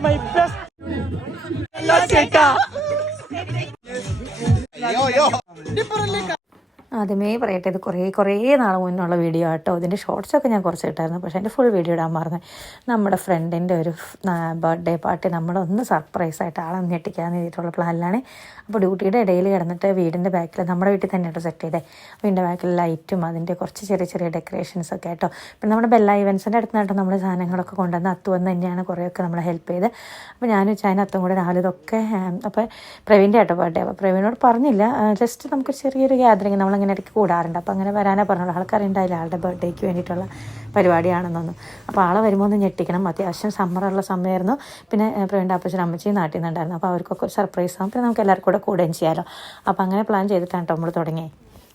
My best. La Seca. ആദ്യമേ പറയട്ടെ ഇത് കുറേ കുറേ നാൾ മുന്നുള്ള വീഡിയോ ആട്ടോ. ഇതിന്റെ ഷോർട്സൊക്കെ ഞാൻ കുറച്ച് ഇട്ടായിരുന്നു പക്ഷേ എന്റെ ഫുൾ വീഡിയോ ഇടാൻ മറന്നു. നമ്മുടെ ഫ്രണ്ടിന്റെ ഒരു ബർത്ത്ഡേ പാർട്ടി നമ്മളൊന്ന് സർപ്രൈസ് ആയിട്ട് ആളെ ഞെട്ടിക്കാൻ ചെയ്തിട്ടുള്ള പ്ലാനിലാണ് അപ്പോൾ ഡ്യൂട്ടിയുടെ ഇടയിൽ കിടന്നിട്ട് വീടിന്റെ ബാക്കിൽ നമ്മുടെ വീട്ടിൽ തന്നെ സെറ്റ് ചെയ്തേ. വീടിന്റെ ബാക്കിൽ ലൈറ്റും അതിന്റെ കുറച്ച് ചെറിയ ചെറിയ ഡെക്കറേഷൻസ് ഒക്കെ ആയിട്ടോ പിന്നെ നമ്മുടെ ബെല്ല ഇവൻസിന്റെ അടുത്തുനിന്നായിട്ട് നമ്മുടെ സാധനങ്ങളൊക്കെ കൊണ്ടുവന്ന് അത്തു വന്ന് തന്നെയാണ് കുറേയൊക്കെ നമ്മളെ ഹെൽപ്പ് ചെയ്ത് അപ്പോൾ ഞാൻ വെച്ചാൽ അത്തും കൂടെ രാവിലെ ഇതൊക്കെ അപ്പോൾ പ്രവീന്റെ ആട്ടോ ബർത്ത്ഡേ അപ്പോൾ പ്രവീനോട് പറഞ്ഞില്ല. ജസ്റ്റ് നമുക്ക് ചെറിയൊരു ഗ്യാതറിങ് നമ്മളിങ്ങനെ ഇടയ്ക്ക് കൂടാറുണ്ട്. അപ്പോൾ അങ്ങനെ വരാനാണ് പറഞ്ഞുള്ളൂ. ആൾക്കറിയുണ്ടായില്ല ആളുടെ ബർത്ത്ഡേക്ക് വേണ്ടിയിട്ടുള്ള പരിപാടിയാണെന്നൊന്നും. അപ്പോൾ ആളെ വരുമ്പോൾ ഒന്ന് ഞെട്ടിക്കണം. അത്യാവശ്യം സമ്മറുള്ള സമയമായിരുന്നു പിന്നെ പ്രവീണിന്റെ അപ്പച്ചൻ അമ്മച്ചി നാട്ടിൽ നിന്നുണ്ടായിരുന്നു. അപ്പോൾ അവർക്കൊക്കെ ഒരു സർപ്രൈസ് ആകും പിന്നെ നമുക്ക് എല്ലാവർക്കും കൂടെ കൂടുകയും ചെയ്യാമല്ലോ അപ്പോൾ അങ്ങനെ പ്ലാൻ ചെയ്തിട്ടാണ് കേട്ടോ നമ്മൾ തുടങ്ങി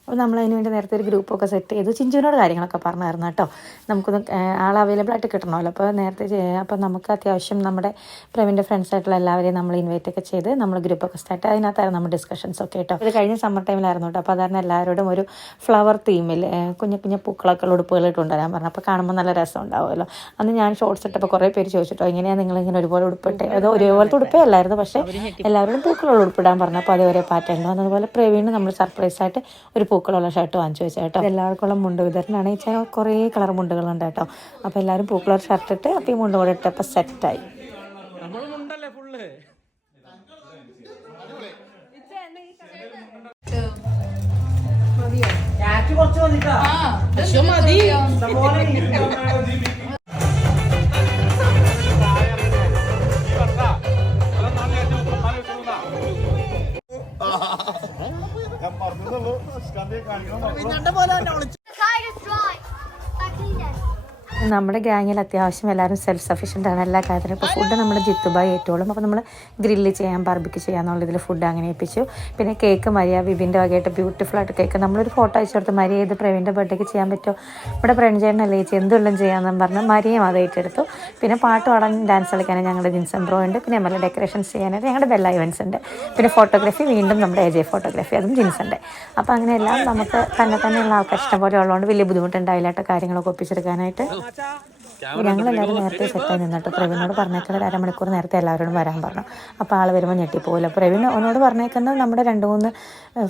അപ്പോൾ നമ്മൾ അതിന് വേണ്ടി നേരത്തെ ഒരു ഗ്രൂപ്പൊക്കെ സെറ്റ് ചെയ്തു. ചിഞ്ചുവിനോട് കാര്യങ്ങളൊക്കെ പറഞ്ഞായിരുന്നു കേട്ടോ. നമുക്കൊന്ന് ആൾ അവൈലബിൾ ആയിട്ട് കിട്ടണമല്ലോ. അപ്പോൾ നേരത്തെ അപ്പോൾ നമുക്ക് അത്യാവശ്യം നമ്മുടെ പ്രവീന്റെ ഫ്രണ്ട്സ് ആയിട്ടുള്ള എല്ലാവരെയും നമ്മൾ ഇൻവൈറ്റ് ഒക്കെ ചെയ്ത് നമ്മൾ ഗ്രൂപ്പൊക്കെ സ്റ്റാർട്ട് അതിനകത്തായിരുന്നു നമ്മൾ ഡിസ്കഷൻസ് ഒക്കെ കേട്ടോ. ഇത് കഴിഞ്ഞ സമ്മർ ടൈമിലായിരുന്നു കേട്ടോ. അപ്പോൾ അതായിരുന്നു എല്ലാവരോടും ഒരു ഫ്ലവർ തീമിൽ കുഞ്ഞു കുഞ്ഞു പൂക്കളൊക്കെ ഉള്ള ഉടുപ്പുകൾ ഇട്ടുണ്ടായിരുന്നു പറഞ്ഞു. അപ്പോൾ കാണുമ്പോൾ നല്ല രസം ഉണ്ടാവുമല്ലോ. അന്ന് ഞാൻ ഷോർട്സ് ഇട്ടപ്പോൾ കുറേ പേര് ചോദിച്ചിട്ടോ എങ്ങനെയാണ് നിങ്ങൾ ഇങ്ങനെ ഒരുപോലെ ഉടുപ്പിട്ടെ അത് ഒരേപോലത്തെ ഉടുപ്പേ അല്ലായിരുന്നു. പക്ഷേ എല്ലാവരോടും പൂക്കളുള്ള ഉടുപ്പിടാൻ പറഞ്ഞു. അപ്പോൾ അതേപോലെ പാറ്റേൺ അതുപോലെ പ്രവീണ് നമ്മൾ സർപ്രൈസ് ആയിട്ട് ഒരു പൂക്കളുള്ള ഷർട്ട് വാങ്ങിച്ചു വെച്ചാൽ കേട്ടോ. എല്ലാവർക്കും ഉള്ള മുണ്ട് വിതരണമാണ് ഈ ചാനൽ കുറേ കളർ മുണ്ടുകളുണ്ട് കേട്ടോ. അപ്പോൾ എല്ലാവരും പൂക്കളർ ഷർട്ട് ഇട്ട് അപ്പോൾ ഈ മുണ്ട് കൂടെ ഇട്ടപ്പോൾ സെറ്റായി നമ്മളുണ്ടല്ലേ ഫുള്ള് Tiger's നമ്മുടെ ഗ്യാങ്ങിൽ അത്യാവശ്യം എല്ലാവരും സെൽഫ് സഫീഷ്യന്റ് ആണ് എല്ലാ കാര്യത്തിനും. ഇപ്പോൾ ഫുഡ് നമ്മൾ ജിത്തുബായി ഏറ്റോളും. അപ്പോൾ നമ്മൾ ഗ്രില്ല് ചെയ്യാൻ ബാർബിക്ക് ചെയ്യാന്നുള്ള ഇതിൽ ഫുഡ് അങ്ങനെ ഏൽപ്പിച്ചു. പിന്നെ കേക്ക് മരിയ വിബിന്റെ വകയായിട്ട് ബ്യൂട്ടിഫുൾ ആയിട്ട് കേക്ക് നമ്മളൊരു ഫോട്ടോ അയച്ചു കൊടുത്ത് മരിയ ഇത് പ്രവീണിന്റെ ബർത്ത്ഡേക്ക് ചെയ്യാൻ പറ്റുമോ? ഇവിടെ പ്രേൺചേട്ടനല്ലേ ചേച്ചി എന്തുള്ളും ചെയ്യാമെന്ന് പറഞ്ഞ് മരിയും അത് ഏറ്റെടുത്തു. പിന്നെ പാട്ട് പാടാൻ ഡാൻസ് കളിക്കാനും ഞങ്ങളുടെ ജിൻസൺ ബ്രോ ഉണ്ട്. പിന്നെ നമ്മളെ ഡെക്കറേഷൻസ് ചെയ്യാനായിട്ട് ഞങ്ങളുടെ ബെല്ല ഇവൻസ് ഉണ്ട്. പിന്നെ ഫോട്ടോഗ്രാഫി വീണ്ടും നമ്മുടെ എ ജെ ഫോട്ടോഗ്രാഫി അതും ജിൻസന്റെ അപ്പോൾ അങ്ങനെയെല്ലാം നമുക്ക് തന്നെ തന്നെയുള്ള ആൾക്കാർ ഇഷ്ടം പോലെ ഉള്ളതുകൊണ്ട് വലിയ ബുദ്ധിമുട്ടുണ്ടായില്ല കേട്ടോ കാര്യങ്ങളൊക്കെ ഒപ്പിച്ചെടുക്കാനായിട്ട് ഞങ്ങളെല്ലാവരും നേരത്തെ സെറ്റായി നിന്നിട്ട് പ്രവീണോട് പറഞ്ഞേക്കാൻ ഒരു അരമണിക്കൂർ നേരത്തെ എല്ലാവരോടും വരാൻ പറഞ്ഞു. അപ്പോൾ ആൾ വരുമ്പോൾ ഞെട്ടിപ്പോകില്ല പ്രവീൺ ഒന്നോട് പറഞ്ഞേക്കുന്നത് നമ്മുടെ രണ്ട് മൂന്ന്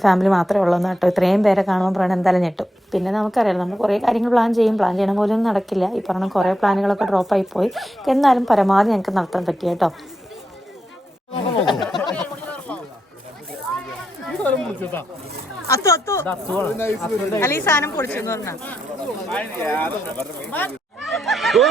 ഫാമിലി മാത്രമേ ഉള്ളൂ കേട്ടോ. ഇത്രയും പേരെ കാണുമ്പോൾ പ്രവീൺ എന്തായാലും ഞെട്ടും. പിന്നെ നമുക്കറിയാം നമ്മൾ കുറേ കാര്യങ്ങൾ പ്ലാൻ ചെയ്യും. പ്ലാൻ ചെയ്യണ പോലും ഒന്നും നടക്കില്ല. ഈ പറഞ്ഞ കുറേ പ്ലാനുകളൊക്കെ ഡ്രോപ്പ് ആയി പോയി. എന്നാലും പരമാവധി ഞങ്ങൾക്ക് നടത്താൻ പറ്റി കേട്ടോ. അത്തു അത്തു. അല്ല ഈ സാധനം പൊളിച്ചെന്ന് പറഞ്ഞ. നീ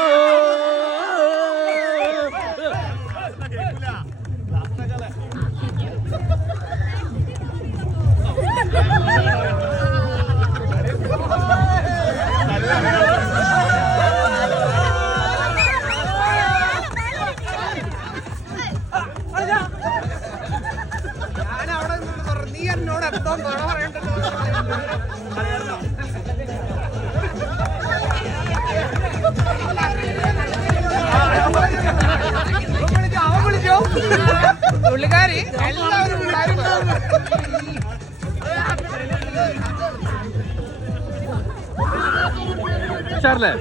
ഷാർലേ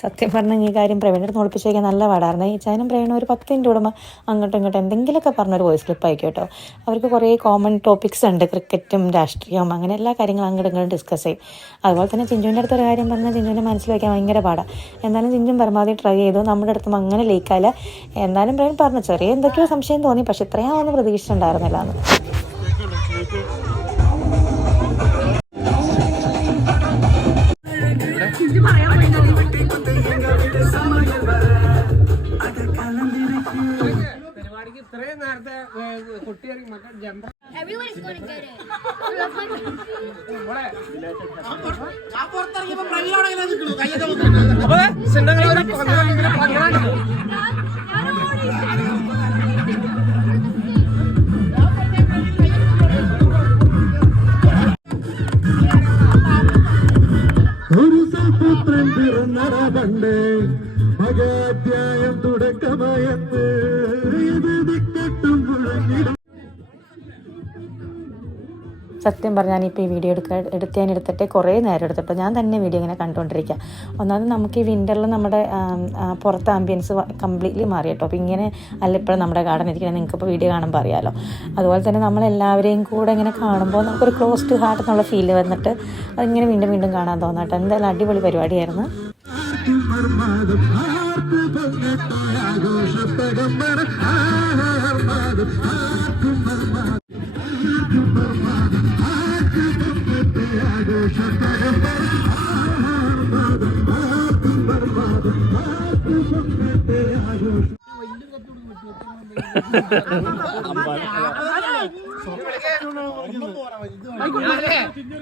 സത്യം പറഞ്ഞാൽ ഈ കാര്യം പ്രവീണിന്റെ ഒളിപ്പിച്ചേക്കാൻ നല്ല പാടായിരുന്നു. ഈ ചാനും പ്രവീണും ഒരു പത്ത് മിനിറ്റ് കൂടുമ്പോൾ അങ്ങോട്ടും ഇങ്ങോട്ടും എന്തെങ്കിലുമൊക്കെ പറഞ്ഞൊരു വോയിസ് ക്ലിപ്പ് ആയി കേട്ടോ. അവർക്ക് കുറേ കോമൺ ടോപ്പിക്സ് ഉണ്ട്. ക്രിക്കറ്റും രാഷ്ട്രീയവും അങ്ങനെ എല്ലാ കാര്യങ്ങളും അങ്ങോട്ടും ഇങ്ങോട്ടും ഡിസ്കസ് ചെയ്യും. അതുപോലെ തന്നെ ചിഞ്ചുവിന്റെ അടുത്ത് ഒരു കാര്യം പറഞ്ഞാൽ ചിഞ്ചുവിന്റെ മനസ്സിൽ വയ്ക്കാൻ ഭയങ്കര പാടാണ് എന്നാലും ചിഞ്ചും പരമാവധി ട്രൈ ചെയ്തു. നമ്മുടെ അടുത്തും അങ്ങനെ ലീക്കായില്ല എന്നാലും പ്രവീൺ പറഞ്ഞു ചെറിയ എന്തൊക്കെയോ സംശയം തോന്നി പക്ഷേ ഇത്രയാവുമെന്ന് പ്രതീക്ഷിച്ചിട്ടുണ്ടായിരുന്നില്ല എന്ന്. ഇത്രയും നേരത്തെ കുട്ടിയൊരു മക്കൾ ജമ്പ അപ്പൊ സിന്ധങ്ങളെ പിറന്നറ പണ്ട് മകാധ്യായം തുടക്കമായെന്ന് സത്യം പറഞ്ഞാൽ ഇപ്പോൾ ഈ വീഡിയോ എടുക്കാൻ ഞാൻ എടുത്തിട്ട് കുറേ നേരം എടുത്തിട്ട് ഞാൻ തന്നെ വീഡിയോ ഇങ്ങനെ കണ്ടുകൊണ്ടിരിക്കുക ഒന്നാമത് നമുക്ക് ഈ വിന്ററിൽ നമ്മുടെ പുറത്തെ ആംബിയൻസ് കംപ്ലീറ്റ്ലി മാറി കേട്ടോ. അപ്പോൾ ഇങ്ങനെ അല്ല ഇപ്പോഴും നമ്മുടെ ഗാർഡൻ ഇരിക്കുന്നത് നിങ്ങൾക്ക് ഇപ്പോൾ വീഡിയോ കാണുമ്പോൾ അറിയാമല്ലോ അതുപോലെ തന്നെ നമ്മളെല്ലാവരെയും കൂടെ ഇങ്ങനെ കാണുമ്പോൾ നമുക്കൊരു ക്ലോസ് ടു ഹാർട്ട് എന്നുള്ള ഫീൽ വന്നിട്ട് അതിങ്ങനെ വീണ്ടും വീണ്ടും കാണാൻ തോന്നാട്ടോ. എന്തായാലും അടിപൊളി പരിപാടിയായിരുന്നു. മർമാദം ആർക്ക് ആഘോഷപ്പകമ്പറ ആർമാദം ആർക്കും മർമാദം. ആർക്കും ആർക്കു ആർക്ക് പൊങ്ങട്ടെ ആഘോഷപ്പകമ്പറ ആർമാദം ആർക്കും മർമാദം. ആർക്ക് പൊങ്ങട്ടെ ആഘോഷ കണ്ണാലിക്കൂട്ടിലൊരുണ്ടി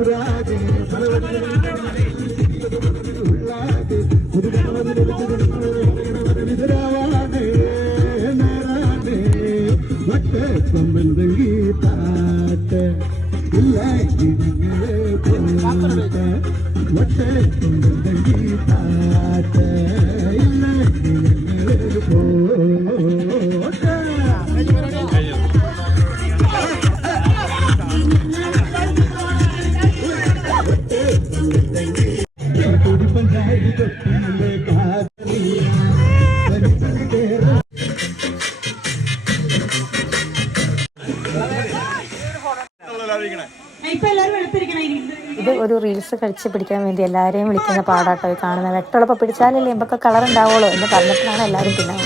पूरा ഒരു റീൽസ് കഴിച്ച് പിടിക്കാൻ വേണ്ടി എല്ലാവരെയും വിളിക്കുന്ന പാടാട്ടോ കാണുന്ന വെട്ടുള്ളപ്പോൾ പിടിച്ചാലല്ലേ ഇമ്പൊക്കെ കളർ ഉണ്ടാവുള്ളൂ എന്ന് പറഞ്ഞിട്ടാണ് എല്ലാവരും പിന്നെ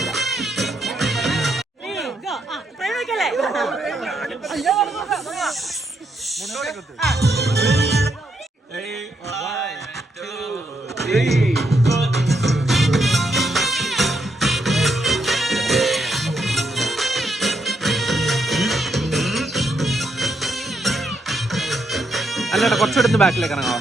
വന്നത് കുറച്ചുകൂടെ കുറച്ചെടുത്ത് ബാക്കിലേക്ക് ഇറങ്ങാം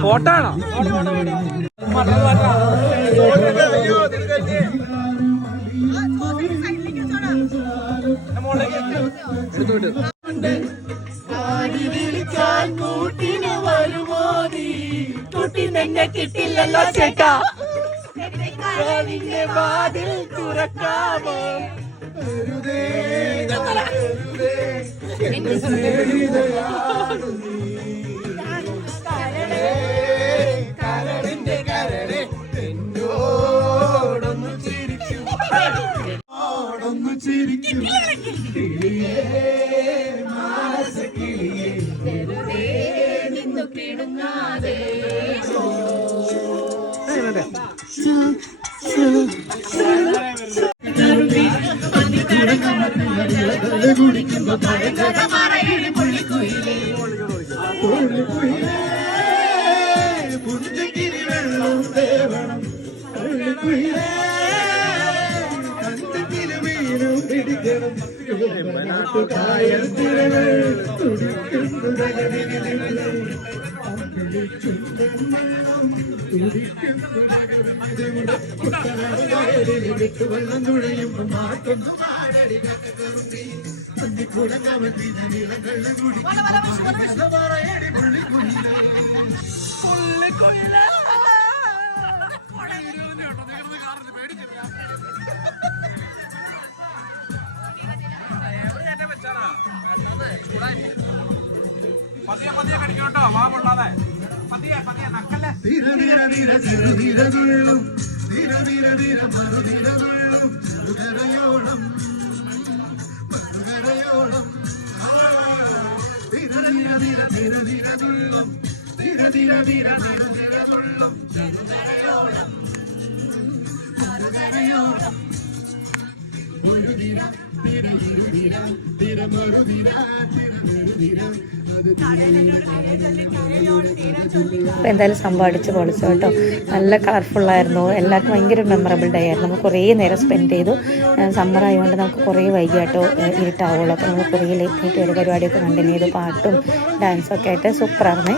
ഫോട്ടോ ആണോ കിട്ടില്ലല്ലോ ചേട്ടാ. വാതിൽ തുറക്കാമോ? പുഞ്ചകിരി നിന്നു വേണം കുടിക്കുമ്പോ പഴങ്കഥ പറയണ പുള്ളിക്കുയിലേ പുള്ളിക്കുയിലേ പുഞ്ചക്കിരി വെള്ളം തേവണം പുള്ളിക്കുയിലേ കണ്ടക്കിരി മീനും പിടിക്കണം കായൽ തിരകൾ തുടിക്കുന്നു വെള്ളം തുഴയുമ്പോൾ മാറ്റൊന്നു പാടടി കക്കറുമ്പി കുടങ്ങവത്തി നിലകളിൽ കുടി പറയടി പുള്ളിക്കുയിലേ പതിയെ ധീര ധീര ധീര മറുധീര തുള്ളും ചെറുകരയോളം മറുകരയോളം ധീര ധീര ധീര ധീര ധീര തുള്ളും ചെറുകരയോളം മറുകരയോളം ഒരു മറുധീര ധീര മറുധീര അത് അപ്പോൾ എന്തായാലും സംഭവം അടിച്ച് പൊളിച്ചു കേട്ടോ. നല്ല കളർഫുള്ളായിരുന്നു എല്ലാവർക്കും ഭയങ്കര മെമ്മറബിൾ ഡേ ആയിരുന്നു. നമ്മൾ കുറേ നേരം സ്പെൻഡ് ചെയ്തു. സമ്മർ ആയതുകൊണ്ട് നമുക്ക് കുറേ വൈകിട്ടോ ഇരുട്ടാവുള്ളൂ. അപ്പോൾ നമ്മൾ കുറേ ലേറ്റ് ആയിട്ട് ഒരു പരിപാടിയൊക്കെ കണ്ടിന്യൂ ചെയ്തു. പാട്ടും ഡാൻസും ഒക്കെ ആയിട്ട് സൂപ്പറായിരുന്നേ